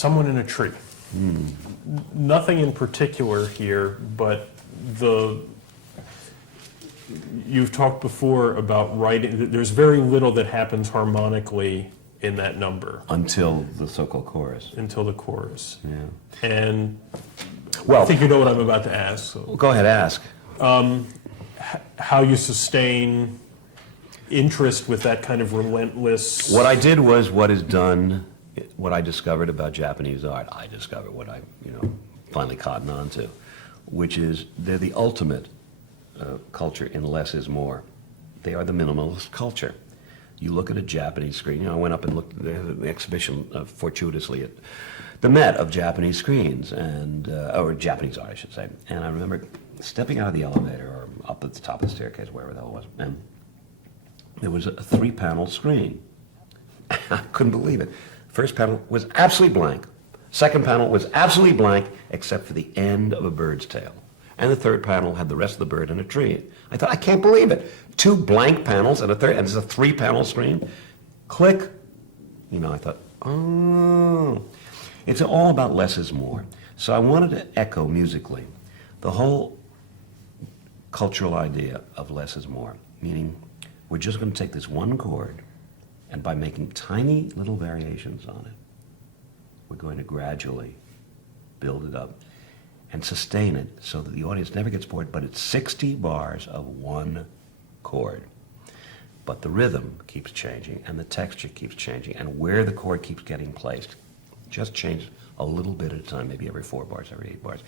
someone in a tree. Nothing in particular here, but you've talked before about writing. There's very little that happens harmonically in that number Until the so-called chorus. until the chorus. Yeah. And Well, I think you know what I'm about to ask. So go ahead, ask. how you sustain interest with that kind of relentless. What I did was what is done, what I discovered about Japanese art. I discovered what I, finally cottoned on to, which is they're the ultimate culture in less is more. They are the minimalist culture. You look at a Japanese screen. I went up and looked at the exhibition fortuitously at the Met of Japanese screens, or Japanese art, I should say. And I remember stepping out of the elevator or up at the top of the staircase, wherever the hell it was, and there was a 3-panel screen. I couldn't believe it. First panel was absolutely blank. Second panel was absolutely blank, except for the end of a bird's tail. And the third panel had the rest of the bird in a tree. I thought, I can't believe it. 2 blank panels and and it's a 3-panel screen. Click. I thought, oh. It's all about less is more. So I wanted to echo musically the whole cultural idea of less is more, meaning we're just going to take this one chord, and by making tiny little variations on it, we're going to gradually build it up and sustain it so that the audience never gets bored, but it's 60 bars of one chord. But the rhythm keeps changing, and the texture keeps changing, and where the chord keeps getting placed just change a little bit at a time, maybe every 4 bars, every 8 bars.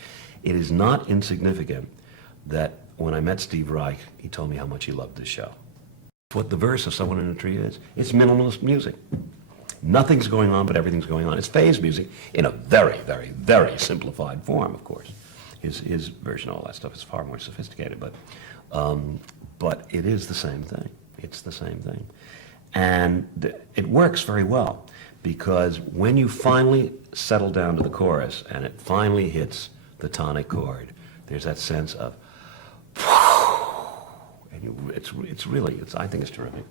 It is not insignificant that when I met Steve Reich, he told me how much he loved this show. What the verse of Someone in a Tree is, it's minimalist music. Nothing's going on, but everything's going on. It's phase music in a very, very, very simplified form, of course. His version of all that stuff is far more sophisticated, but it is the same thing. It's the same thing. And it works very well, because when you finally settle down to the chorus and it finally hits the tonic chord, there's that sense of, and it's really, I think it's terrific.